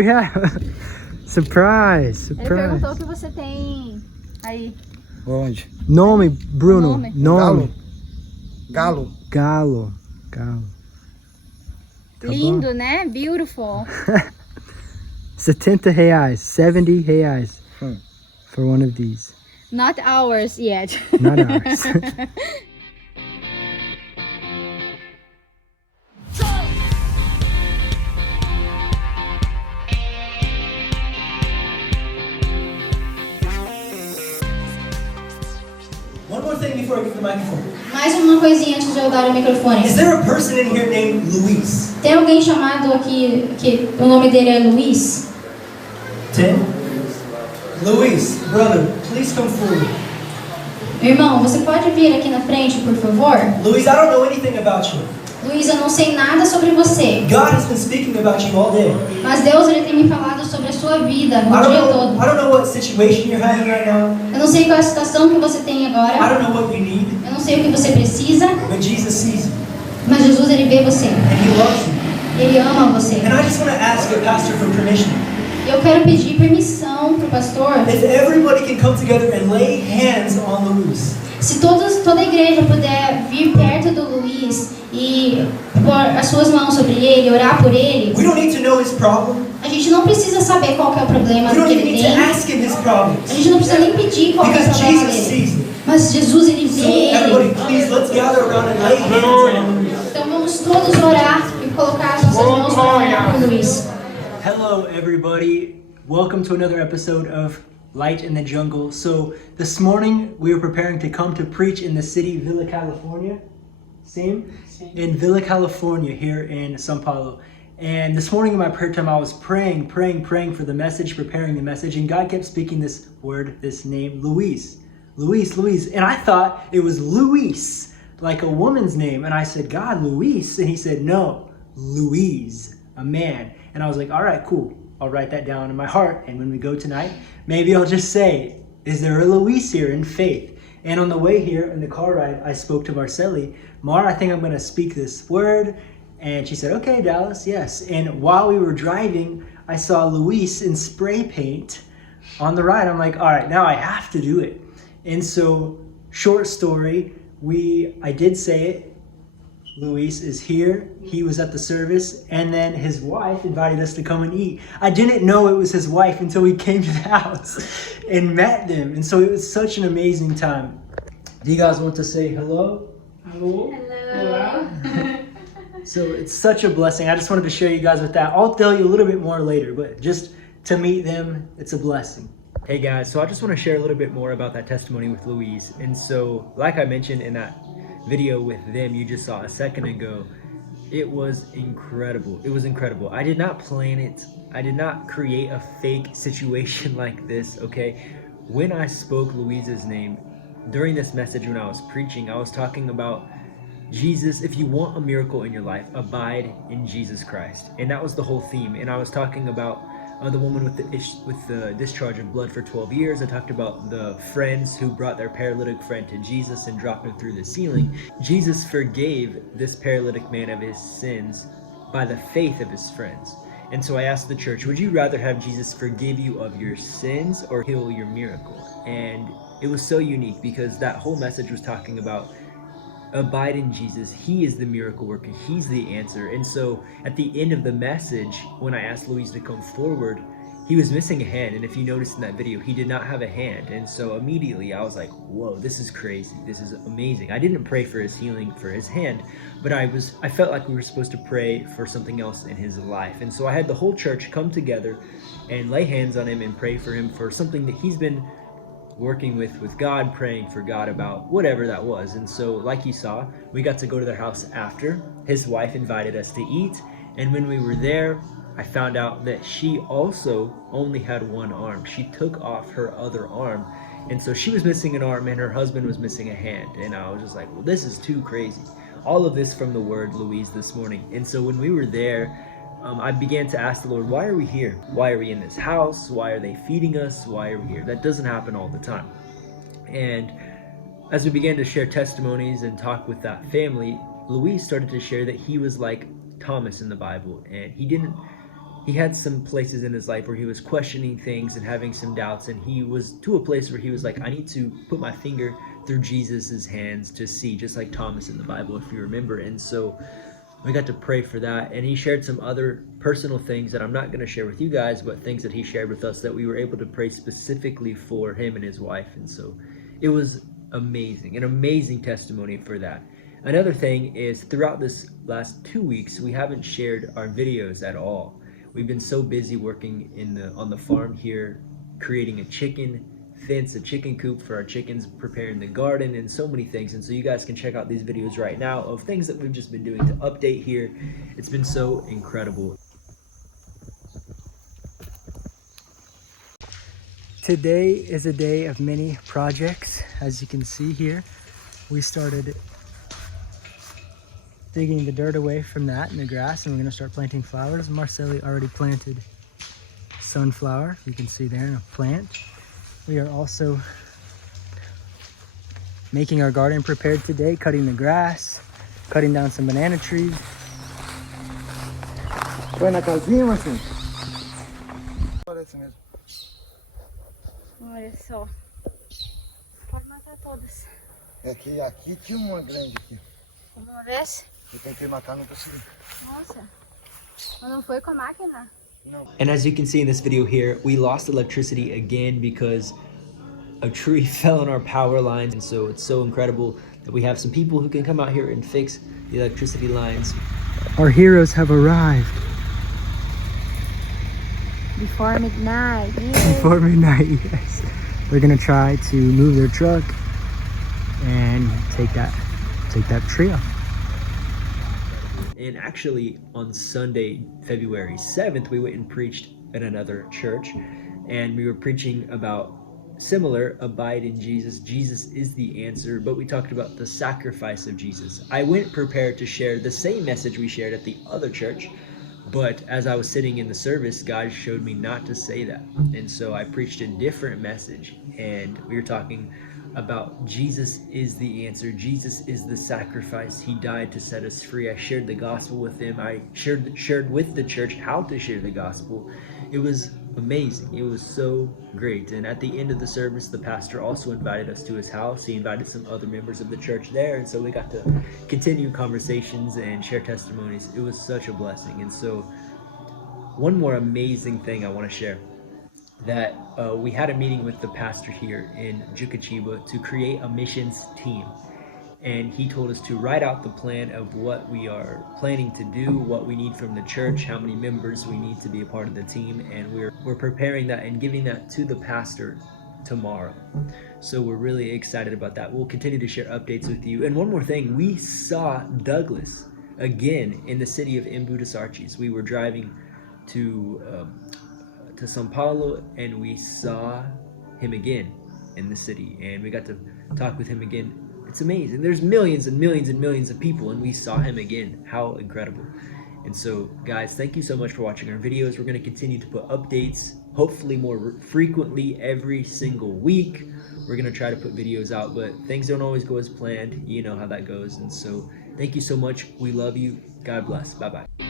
we have. Surprise. Ele perguntou o que você tem aí. Onde? Nome, Bruno. Nome. Galo. Galo. Tá Lindo, bom? né? Beautiful. 70 reais for one of these. Not ours yet. Not ours. One more thing before I give the microphone. Mais uma coisinha antes de eu dar o microfone. Is there a person in here named Luiz? Tem alguém chamado aqui que o nome dele é Luiz? Tim? Luiz, brother, please come forward. Irmão, você pode vir aqui na frente, por favor? Luiz, I don't know anything about you. Luiz, eu não sei nada sobre você. God has been speaking about you all day. Mas Deus ele tem me falado sobre a sua vida o dia todo. I don't know what situation you're having right now. Eu não sei qual é a situação que você tem I agora. don't know what you need. Eu não sei o que você precisa. But Jesus sees you. Mas Jesus ele vê você. And He loves you. Ele ama você. And I just want to ask your pastor for permission. Eu quero pedir permissão pro pastor. If everybody can come together and lay hands on Luiz. Se toda a igreja puder vir perto do Luiz e pôr as suas mãos sobre ele, orar por ele. We don't need to know his problem. A gente não precisa saber qual que é o problema We que don't ele even need tem. to ask him his problems. A gente não precisa nem pedir qual que é o Because problema Jesus dele. sees them. Mas Jesus ele So vê everybody, ele. please, let's gather around and lay hands on Luiz. Então vamos todos orar e colocar as nossas mãos para orar por Luiz. Hello everybody, welcome to another episode of Light in the Jungle. So this morning we were preparing to come to preach in the city Villa, California. Same? In Villa, California, here in São Paulo. And this morning in my prayer time I was praying for the message, preparing the message, and God kept speaking this word, this name, Luiz. And I thought it was Luis, like a woman's name. And I said, God, Luis? And He said, no, Luiz, a man. And I was like, all right, cool. I'll write that down in my heart. And when we go tonight, maybe I'll just say, is there a Luis here in faith? And on the way here in the car ride, I spoke to Marcelle. Mar, I think I'm going to speak this word. And she said, okay, Dallas, yes. And while we were driving, I saw Luis in spray paint on the ride. I'm like, all right, now I have to do it. And so, short story, I did say it. Luis is here. He was at the service, and then his wife invited us to come and eat. I didn't know it was his wife until we came to the house and met them. And so it was such an amazing time. Do you guys want to say hello? Hello. So it's such a blessing. I just wanted to share you guys with that. I'll tell you a little bit more later, but just to meet them, it's a blessing. Hey guys, so I just want to share a little bit more about that testimony with Luiz. And so, like I mentioned in that video with them you just saw a second ago, it was incredible. It was incredible. I did not plan it. I did not create a fake situation like this, okay? When I spoke Luiz's name during this message, when I was preaching, I was talking about Jesus. If you want a miracle in your life, abide in Jesus Christ. And that was the whole theme. And I was talking about the woman with the discharge of blood for 12 years. I talked about the friends who brought their paralytic friend to Jesus and dropped him through the ceiling. Jesus forgave this paralytic man of his sins by the faith of his friends. And so I asked the church, would you rather have Jesus forgive you of your sins or heal your miracle? And it was so unique because that whole message was talking about abide in Jesus. He is the miracle worker. He's the answer. And so at the end of the message, when I asked Luiz to come forward, he was missing a hand. And if you noticed in that video, he did not have a hand. And so immediately I was like, whoa, this is crazy. This is amazing. I didn't pray for his healing for his hand, but I felt like we were supposed to pray for something else in his life. And so I had the whole church come together and lay hands on him and pray for him for something that he's been working with God, praying for God about whatever that was. And so like you saw, we got to go to their house after. His wife invited us to eat, and when we were there, I found out that she also only had one arm. She took off her other arm, and so she was missing an arm and her husband was missing a hand. And I was just like, well, this is too crazy. All of this from the word Luiz this morning. And so when we were there, I began to ask the Lord, why are we here? Why are we in this house? Why are they feeding us? Why are we here? That doesn't happen all the time. And as we began to share testimonies and talk with that family, Luiz started to share that he was like Thomas in the Bible, and he didn't he had some places in his life where he was questioning things and having some doubts, and he was to a place where he was like, I need to put my finger through Jesus's hands to see, just like Thomas in the Bible, if you remember. And so we got to pray for that, and he shared some other personal things that I'm not going to share with you guys, but things that he shared with us that we were able to pray specifically for him and his wife. And so it was amazing, an amazing testimony for that. Another thing is, throughout this last 2 weeks, we haven't shared our videos at all. We've been so busy working on the farm here, creating a chicken fence, a chicken coop for our chickens, preparing the garden, and so many things. And so you guys can check out these videos right now of things that we've just been doing to update here. It's been so incredible. Today is a day of many projects. As you can see here, we started digging the dirt away from that and the grass, and we're gonna start planting flowers. Marcelle already planted sunflower, you can see there in a plant. We are also making our garden prepared today, cutting the grass, cutting down some banana trees. Foi na casinha, Marcinho? Parece mesmo. Olha só. Pode matar todas. É que aqui tinha uma grande aqui. Uma vez? Eu tentei matar, não consegui. Nossa. Mas não foi com a máquina? And as you can see in this video here, we lost electricity again because a tree fell on our power lines. And so it's so incredible that we have some people who can come out here and fix the electricity lines. Our heroes have arrived. Before midnight. Before midnight, yes. They're gonna try to move their truck and take that tree off. And actually on Sunday, February 7th, we went and preached at another church, and we were preaching about similar, abide in Jesus. Jesus is the answer, but we talked about the sacrifice of Jesus. I went prepared to share the same message we shared at the other church, but as I was sitting in the service, God showed me not to say that. And so I preached a different message, and we were talking about Jesus is the answer. Jesus is the sacrifice. He died to set us free. I shared the gospel with them. I shared with the church how to share the gospel. It was amazing. It was so great. And at the end of the service, the pastor also invited us to his house. He invited some other members of the church there, and so we got to continue conversations and share testimonies. It was such a blessing. And so one more amazing thing I want to share, that we had a meeting with the pastor here in Jucachiba to create a missions team. And he told us to write out the plan of what we are planning to do, what we need from the church, how many members we need to be a part of the team. And we're preparing that and giving that to the pastor tomorrow. So we're really excited about that. We'll continue to share updates with you. And one more thing, we saw Douglas again in the city of Embudas Artes. We were driving to São Paulo, and we saw him again in the city, and we got to talk with him again. It's amazing. There's millions and millions and millions of people, and we saw him again. How incredible. And so guys, thank you so much for watching our videos. We're going to continue to put updates, hopefully more frequently every single week. We're going to try to put videos out, but things don't always go as planned. You know how that goes. And so thank you so much. We love you. God bless. Bye bye.